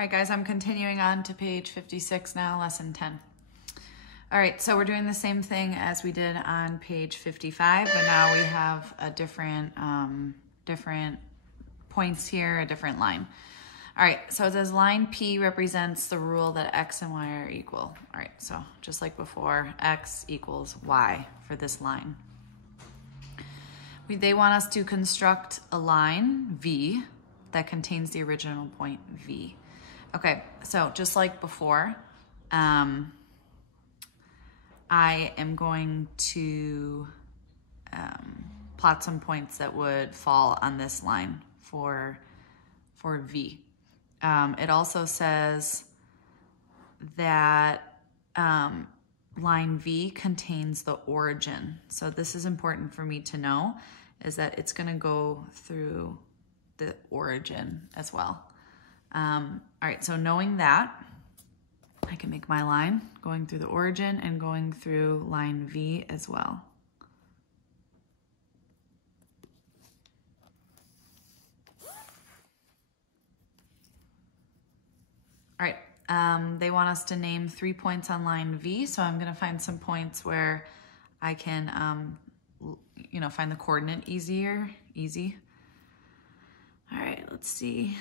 All right, guys, I'm continuing on to page 56 now, lesson 10. All right, so we're doing the same thing as we did on page 55, but now we have a different points here, a different line. All right, so it says line P represents the rule that X and Y are equal. All right, so just like before, X equals Y for this line. They want us to construct a line, V, that contains the original point, V. Okay, so just like before, I am going to plot some points that would fall on this line for V. It also says that line V contains the origin. So this is important for me to know, is that it's going to go through the origin as well. All right, so knowing that, I can make my line going through the origin and going through line V as well. All right, they want us to name 3 points on line V, so I'm gonna find some points where I can, find the coordinate easy. All right, let's see.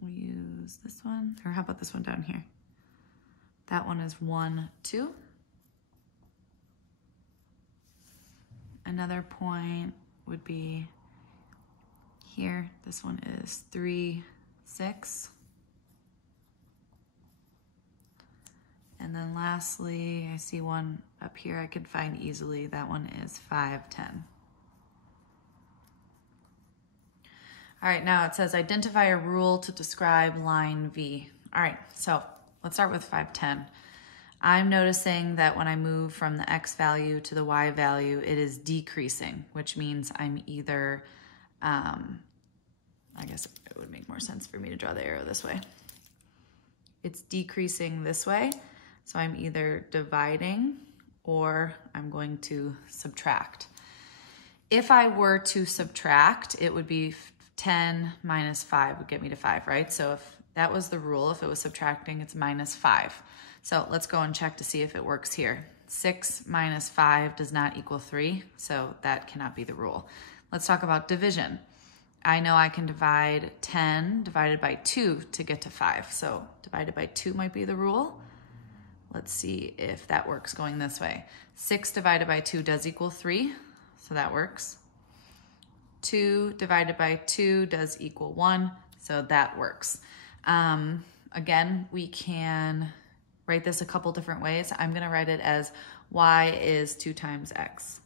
We'll use this one, or how about this one down here? That one is 1, 2. Another point would be here. This one is 3, 6. And then lastly, I see one up here I could find easily. That one is 5, 10. All right, now it says identify a rule to describe line V. All right, so let's start with 5, 10. I'm noticing that when I move from the X value to the Y value, it is decreasing, which means I'm either, I guess it would make more sense for me to draw the arrow this way. It's decreasing this way, so I'm either dividing or I'm going to subtract. If I were to subtract, it would be 10 minus 5 would get me to 5, right? So if that was the rule, if it was subtracting, it's minus 5. So let's go and check to see if it works here. 6 minus 5 does not equal 3, so that cannot be the rule. Let's talk about division. I know I can divide 10 divided by 2 to get to 5, so divided by 2 might be the rule. Let's see if that works going this way. 6 divided by 2 does equal 3, so that works. 2 divided by 2 does equal 1, so that works. Again, we can write this a couple different ways. I'm going to write it as y is 2 times x.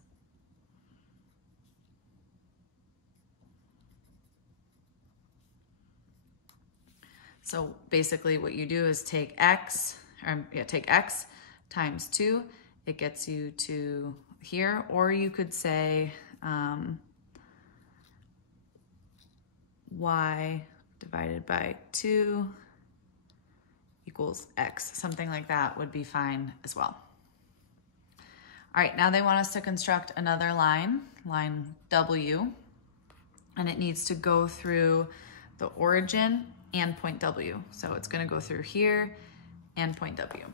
So basically what you do is take x times 2. It gets you to here, or you could say y divided by 2 equals x. Something like that would be fine as well. All right, now they want us to construct another line W, and it needs to go through the origin and point W. So it's going to go through here and point W.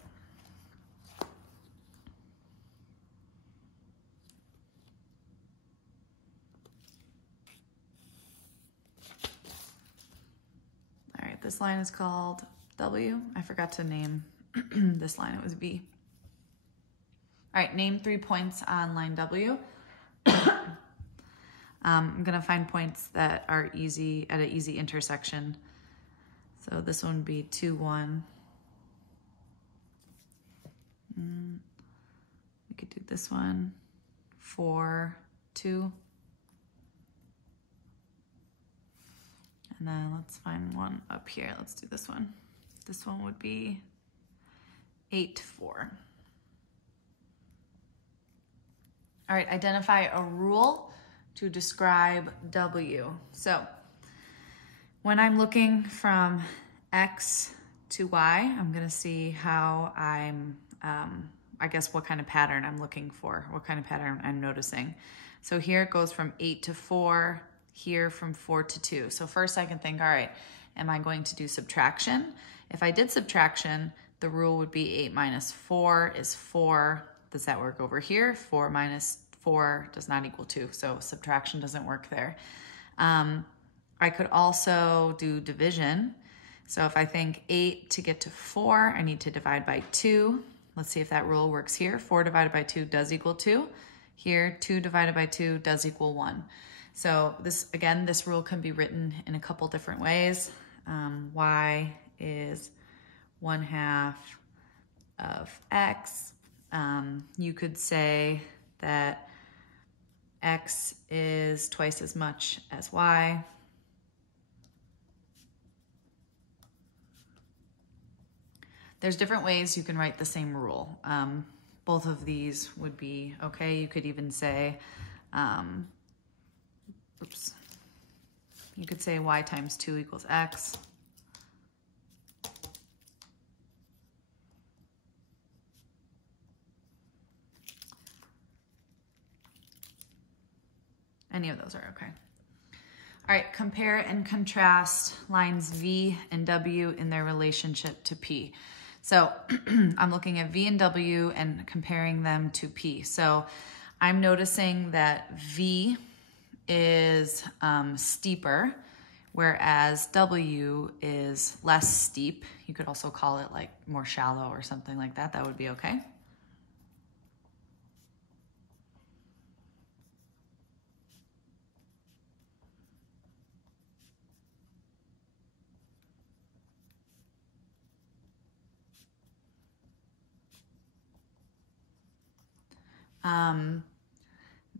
All right, this line is called W. I forgot to name this line, it was V. All right, name 3 points on line W. I'm gonna find points that are easy, at an easy intersection. So this one would be 2, 1. We could do this one, 4, 2. And then let's find one up here. Let's do this one. This one would be 8, 4. All right, identify a rule to describe W. So when I'm looking from X to Y, I'm gonna see how I'm, I guess what kind of pattern I'm looking for, what kind of pattern I'm noticing. So here it goes from 8 to 4, here from 4 to 2. So first I can think, all right, am I going to do subtraction? If I did subtraction, the rule would be 8 minus 4 is 4. Does that work over here? 4 minus 4 does not equal 2, so subtraction doesn't work there. I could also do division. So if I think 8 to get to 4, I need to divide by 2. Let's see if that rule works here. 4 divided by 2 does equal 2. Here, 2 divided by 2 does equal 1. So this, again, this rule can be written in a couple different ways. Y is 1/2 of x. You could say that x is twice as much as y. There's different ways you can write the same rule. Both of these would be okay. You could even say, you could say y times 2 equals x. Any of those are okay. All right, compare and contrast lines V and W in their relationship to P. So I'm looking at V and W and comparing them to P. So I'm noticing that V is steeper, whereas W is less steep. You could also call it like more shallow or something like that. That would be okay.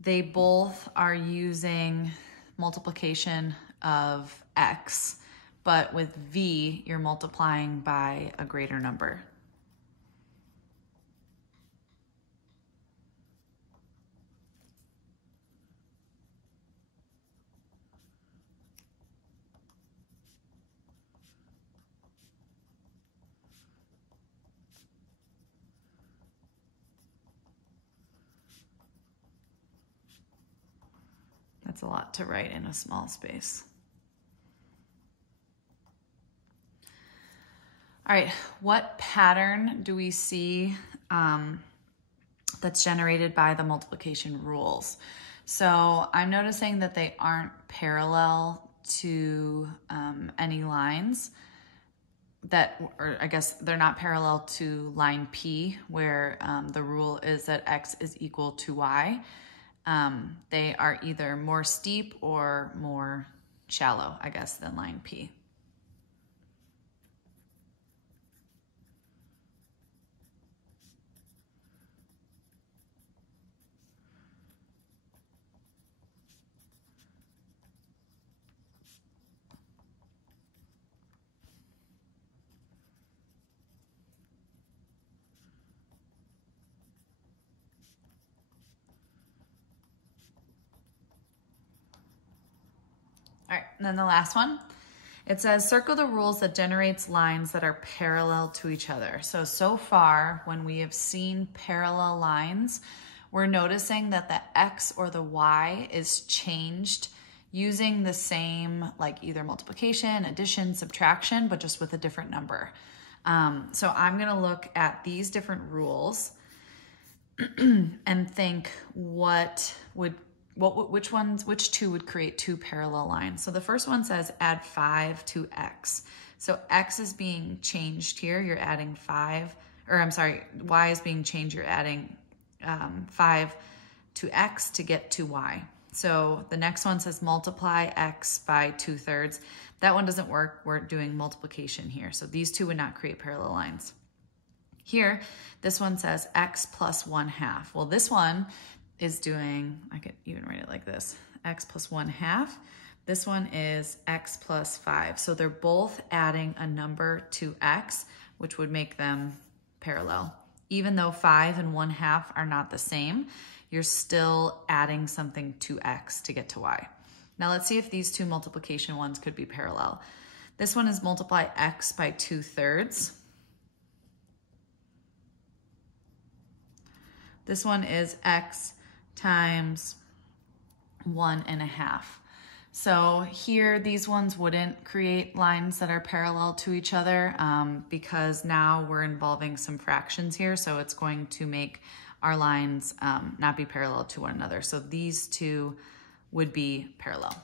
They both are using multiplication of x, but with V, you're multiplying by a greater number. That's a lot to write in a small space. All right, what pattern do we see that's generated by the multiplication rules? So I'm noticing that they aren't parallel to any lines or I guess they're not parallel to line P, where the rule is that x is equal to y. They are either more steep or more shallow, I guess, than line P. All right, and then the last one. It says, circle the rules that generates lines that are parallel to each other. So far, when we have seen parallel lines, we're noticing that the x or the y is changed using the same, like either multiplication, addition, subtraction, but just with a different number. So I'm gonna look at these different rules and think which two would create two parallel lines. So the first one says add 5 to x. So x is being changed here. You're adding 5, or I'm sorry, y is being changed. You're adding 5 to x to get to y. So the next one says multiply x by 2/3. That one doesn't work. We're doing multiplication here. So these two would not create parallel lines. Here, this one says x plus 1/2. Well, this one is doing, I could even write it like this, x plus 1/2. This one is x plus 5. So they're both adding a number to x, which would make them parallel. Even though 5 and 1/2 are not the same, you're still adding something to x to get to y. Now let's see if these two multiplication ones could be parallel. This one is multiply x by 2/3. This one is x times 1 1/2. So here, these ones wouldn't create lines that are parallel to each other because now we're involving some fractions here. So it's going to make our lines not be parallel to one another. So these two would be parallel.